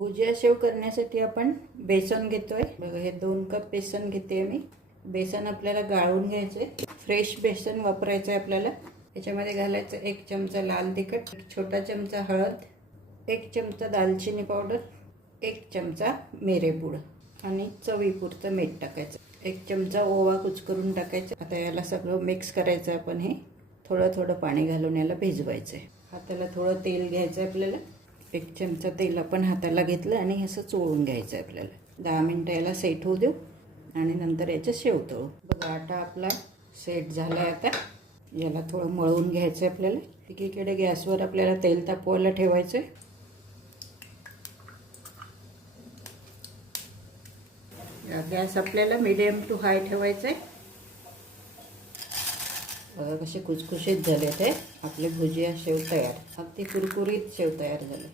भुजिया शेव करण्यासाठी आपण बेसन घेतोय बघा. हे 2 कप बेसन घेते मी. बेसन आपल्याला गाळून घ्यायचे. फ्रेश बेसन वापरायचं आहे आपल्याला. याच्यामध्ये घालायचं 1 चमचा लाल तिखट, 1 छोटा चमचा हळद, 1 चमचा दालचिनी पावडर, 1 चमचा मिरेपूड आणि चवीपुरतं मीठ टाकायचं. 1 चमचा ओवा कुचकरून टाकायचा. आता याला सगळं मिक्स करायचं. आपण हे थोडं थोडं पाणी घालून याला भिजवायचं आहे. हाताला थोडं तेल घ्यायचं आहे आपल्याला. 1 चमचा तेल आपण हाताला घेतलं आणि असं चोळून घ्यायचं आहे आपल्याला. 10 मिनटं याला सेट होऊ देऊ आणि नंतर याचं शेव तळू. बघा आटा आपला सेट झाला आहे. आता याला थोडं मळून घ्यायचं आहे आपल्याला. एकीकडे गॅसवर आपल्याला तेल तापवायला ठेवायचं आहे. गॅस आपल्याला मीडियम टू हाय ठेवायचं आहे. बघा कसे खुसखुशीत झाले ते आपले भुजिया शेव तयार. अगदी कुरकुरीत शेव तयार झाले.